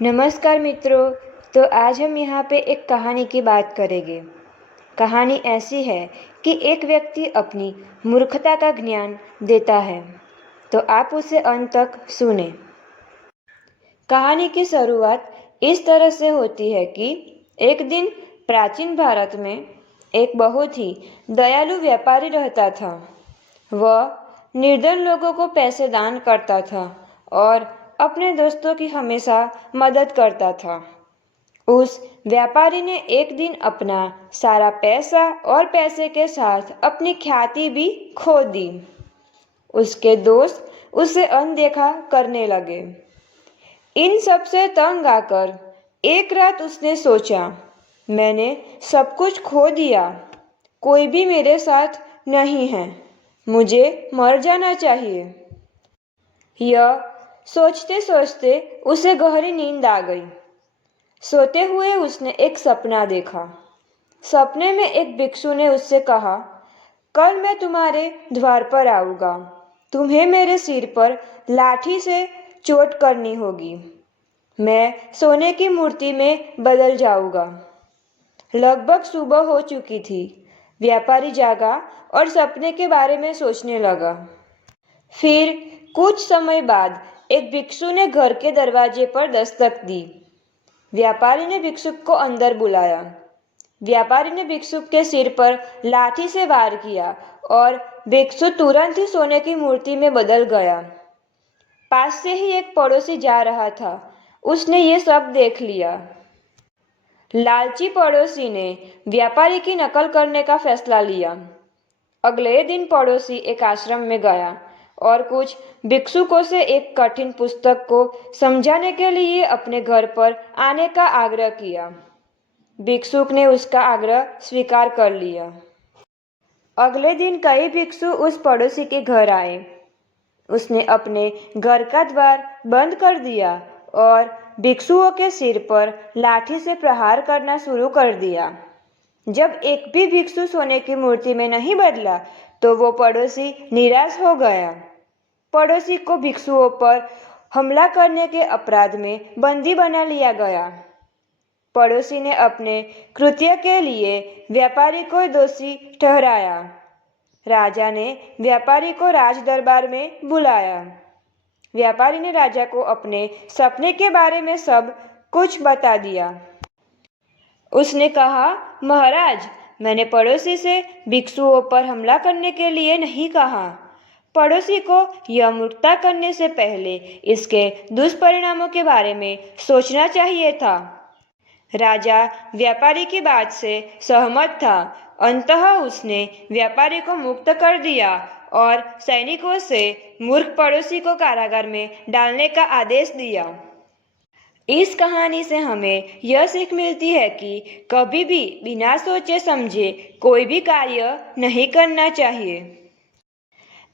नमस्कार मित्रों। तो आज हम यहाँ पे एक कहानी की बात करेंगे। कहानी ऐसी है कि एक व्यक्ति अपनी मूर्खता का ज्ञान देता है, तो आप उसे अंत तक सुने। कहानी की शुरुआत इस तरह से होती है कि एक दिन प्राचीन भारत में एक बहुत ही दयालु व्यापारी रहता था। वह निर्धन लोगों को पैसे दान करता था और अपने दोस्तों की हमेशा मदद करता था। उस व्यापारी ने एक दिन अपना सारा पैसा और पैसे के साथ अपनी ख्याति भी खो दी। उसके दोस्त उसे अनदेखा करने लगे। इन सब से तंग आकर एक रात उसने सोचा, मैंने सब कुछ खो दिया, कोई भी मेरे साथ नहीं है, मुझे मर जाना चाहिए। यह सोचते सोचते उसे गहरी नींद आ गई। सोते हुए उसने एक सपना देखा। सपने में एक भिक्षु ने उससे कहा, कल मैं तुम्हारे द्वार पर आऊँगा, तुम्हें मेरे सिर पर लाठी से चोट करनी होगी, मैं सोने की मूर्ति में बदल जाऊंगा। लगभग सुबह हो चुकी थी। व्यापारी जागा और सपने के बारे में सोचने लगा। फिर कुछ समय बाद एक भिक्षु ने घर के दरवाजे पर दस्तक दी। व्यापारी ने भिक्षुक को अंदर बुलाया। व्यापारी ने भिक्षुक के सिर पर लाठी से वार किया और भिक्षु तुरंत ही सोने की मूर्ति में बदल गया। पास से ही एक पड़ोसी जा रहा था, उसने ये सब देख लिया। लालची पड़ोसी ने व्यापारी की नकल करने का फैसला लिया। अगले दिन पड़ोसी एक आश्रम में गया और कुछ भिक्षुकों से एक कठिन पुस्तक को समझाने के लिए अपने घर पर आने का आग्रह किया। भिक्षुक ने उसका आग्रह स्वीकार कर लिया। अगले दिन कई भिक्षु उस पड़ोसी के घर आए। उसने अपने घर का द्वार बंद कर दिया और भिक्षुओं के सिर पर लाठी से प्रहार करना शुरू कर दिया। जब एक भी भिक्षु सोने की मूर्ति में नहीं बदला तो वो पड़ोसी निराश हो गया। पड़ोसी को भिक्षुओं पर हमला करने के अपराध में बंदी बना लिया गया। पड़ोसी ने अपने कृत्य के लिए व्यापारी को दोषी ठहराया। राजा ने व्यापारी को राज दरबार में बुलाया। व्यापारी ने राजा को अपने सपने के बारे में सब कुछ बता दिया। उसने कहा, महाराज, मैंने पड़ोसी से भिक्षुओं पर हमला करने के लिए नहीं कहा। पड़ोसी को यह मूर्खता करने से पहले इसके दुष्परिणामों के बारे में सोचना चाहिए था। राजा व्यापारी की बात से सहमत था। अंततः उसने व्यापारी को मुक्त कर दिया और सैनिकों से मूर्ख पड़ोसी को कारागार में डालने का आदेश दिया। इस कहानी से हमें यह सीख मिलती है कि कभी भी बिना सोचे समझे कोई भी कार्य नहीं करना चाहिए।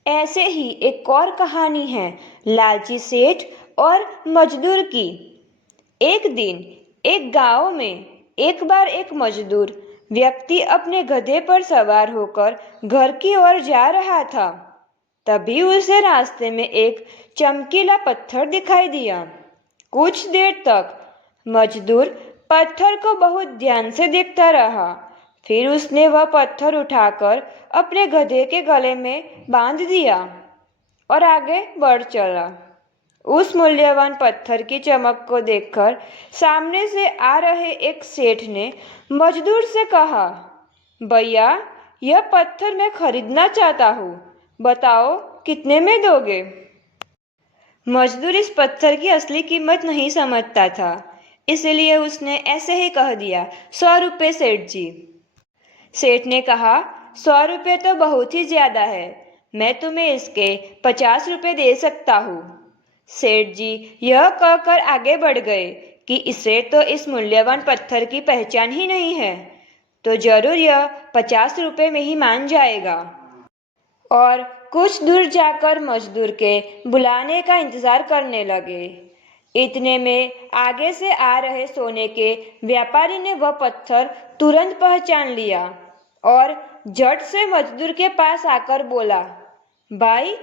ऐसे ही एक और कहानी है लालची सेठ और मजदूर की। एक दिन एक गांव में एक बार एक मजदूर व्यक्ति अपने गधे पर सवार होकर घर की ओर जा रहा था। तभी उसे रास्ते में एक चमकीला पत्थर दिखाई दिया। कुछ देर तक मजदूर पत्थर को बहुत ध्यान से देखता रहा। फिर उसने वह पत्थर उठाकर अपने गधे के गले में बांध दिया और आगे बढ़ चला। उस मूल्यवान पत्थर की चमक को देखकर सामने से आ रहे एक सेठ ने मजदूर से कहा, भैया, यह पत्थर मैं खरीदना चाहता हूँ, बताओ कितने में दोगे? मजदूर इस पत्थर की असली कीमत नहीं समझता था, इसलिए उसने ऐसे ही कह दिया, 100 रुपये सेठ जी। सेठ ने कहा, 100 रुपये तो बहुत ही ज्यादा है, मैं तुम्हें इसके 50 रुपये दे सकता हूँ। सेठ जी यह कहकर आगे बढ़ गए कि इसे तो इस मूल्यवान पत्थर की पहचान ही नहीं है, तो जरूर यह 50 रुपये में ही मान जाएगा। और कुछ दूर जाकर मजदूर के बुलाने का इंतजार करने लगे। इतने में आगे से आ रहे सोने के व्यापारी ने वह पत्थर तुरंत पहचान लिया और झट से मजदूर के पास आकर बोला, भाई,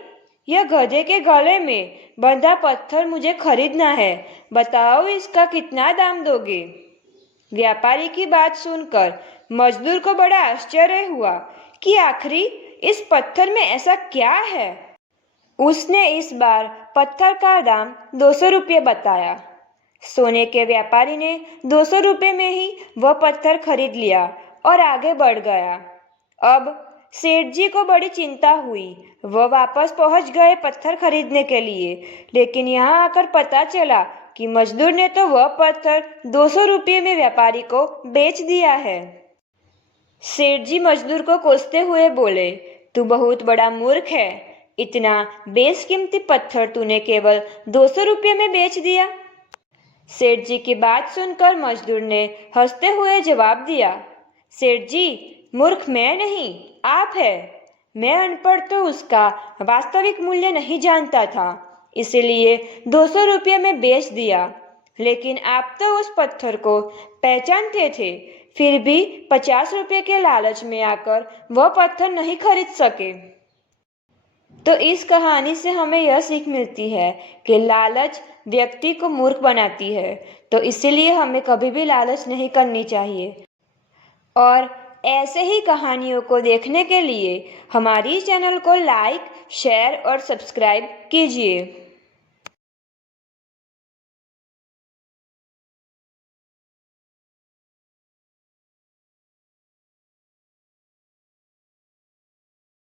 यह गधे के गले में बंधा पत्थर मुझे खरीदना है, बताओ इसका कितना दाम दोगे? व्यापारी की बात सुनकर मजदूर को बड़ा आश्चर्य हुआ कि आखिरी इस पत्थर में ऐसा क्या है। उसने इस बार पत्थर का दाम 200 रुपये बताया। सोने के व्यापारी ने 200 रुपये में ही वह पत्थर खरीद लिया और आगे बढ़ गया। अब सेठ जी को बड़ी चिंता हुई। वह वापस पहुंच गए पत्थर खरीदने के लिए, लेकिन यहाँ आकर पता चला कि मजदूर ने तो वह पत्थर 200 रुपये में व्यापारी को बेच दिया है। सेठ जी मजदूर को कोसते हुए बोले, तू बहुत बड़ा मूर्ख है, इतना बेशकीमती पत्थर तूने केवल 200 रुपये में बेच दिया। सेठ जी की बात सुनकर मजदूर ने हंसते हुए जवाब दिया, सेठ जी, मूर्ख मैं नहीं, आप है। मैं अनपढ़ तो उसका वास्तविक मूल्य नहीं जानता था, इसलिए 200 रुपये में बेच दिया। लेकिन आप तो उस पत्थर को पहचानते थे, फिर भी 50 रुपये के लालच में आकर वह पत्थर नहीं खरीद सके। तो इस कहानी से हमें यह सीख मिलती है कि लालच व्यक्ति को मूर्ख बनाती है, तो इसीलिए हमें कभी भी लालच नहीं करनी चाहिए। और ऐसे ही कहानियों को देखने के लिए हमारी चैनल को लाइक, शेयर और सब्सक्राइब कीजिए।